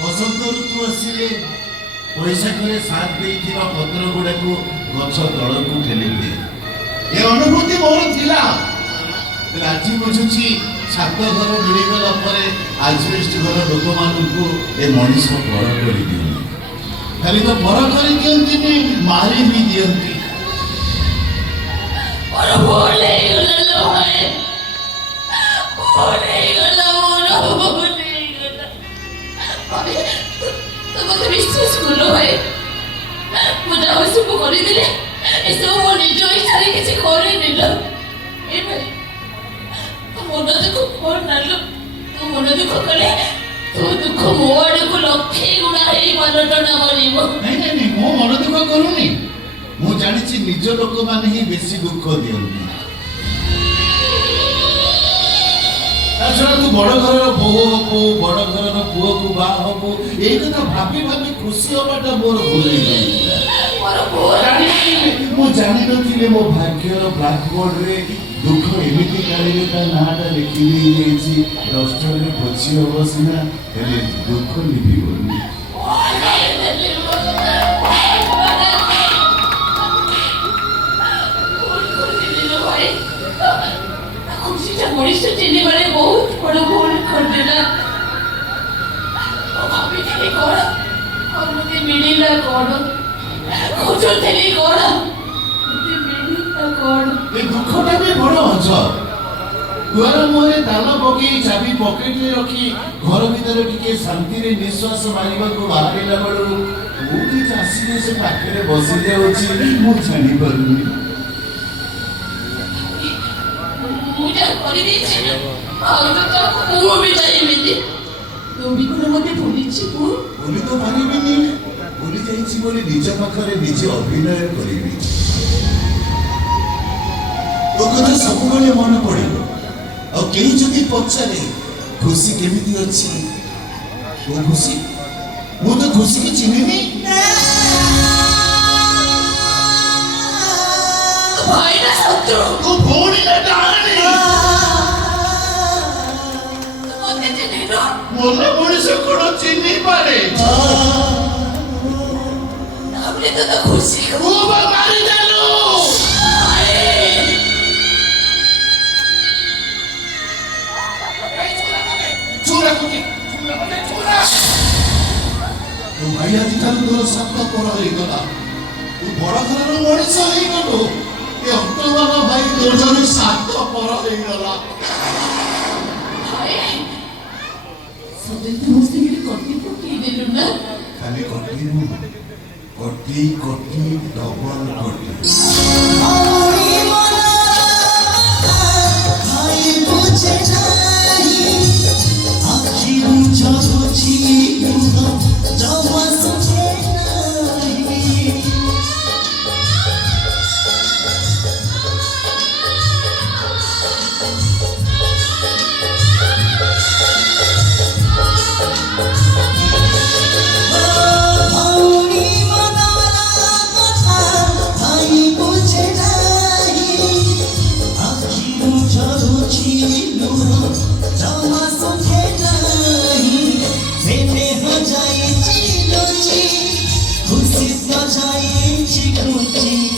बसंत ऋतु आसिले बैशाखरे साथ देइथिबा पत्र गुड़ाकू गछ तलकू ठेली दिए ए अनुभूति मोर थिला आज बुझुची छात घर मिलगला परे आजबेस्ट घर लोक मानू ए मनीष पर कर दियो खाली तो पर कर दियंती मारी भी दियंती और बोले गलो है बोले गलो बोले गलो अबे तो मते विश्वास करो है मुझे आवश्यक कर दिले ए सब मो निज इच्छा रे किछि करे निलो ए भाई मन दुख फोन नालो तू मन दुख कले तू दुख मोड़ को लक्षे गुणा हे मानटना मरिबो नहीं मो मन दुख करूनी मु जानिछि निज लोक माने ही बेसी दुख दियंती ताछड़ा तू बड़ घर बोह हबो बड़ घर पुओ को बा हबो ए कथा भाबी भाबी खुशी होबाटा मोर भूली गई मोर बोल मु जानि नथिले मो भाग्यर ब्लैक बोर्ड रे दुख एमिति कालीरे ता नाटा लिखि देइछि डस्टर रे पोछि हबो सिना हेले दुख लिखिबोनी मनीष चिन्ह बड़े बहुत बड़ा भूल कर देना भाभी थे कौन और मुझे मिला कौन खोजो थे कौन मुझे मिला कौन ए दुखटा भी बड़ अजब दुआर मोरे ताला पकई चाबी पॉकेट रे रखी घर भीतर टिके शांति रे निश्वास मारिबा को बाहरिला बडू कोठी चासी से पाखरे बसी जाउची मु जानि परनी मुझे कर दी छे और तो मु भी जाइबे तो भी कोन मते भूली छी तू भूली तो पारिबिनी भूली जाइछि बोली निज पाखरे निजे अभिनय करिबी ओ कथा सबुबले मन पड़िबो और केही जदि पछारे खुशी केमिति अछि ओ खुशी मु तो खुशी के चिन्हिनी भाई ना शत्रु को भोणी ना डाणी मते चिन्ह रो मोर मनीष कोन चिन्हि पारे हमने तो खुशी ओ बा मारी देलु चूरा कुटी चूरा तू भाई आज तक तोर सत्ता पर होई गला तू बड़ घर रो मनीष होई गलो ए अंतवाला भाई तोर जन सात पर होई गला भाई सबे तो मुझसे मेरी कॉपी पकी देलु ना खाली कोटी डबल कोटी आउरी मना भाई बुझे नाही आखी बुझा बुझी जमा सुझे नाही खुशी तो जाए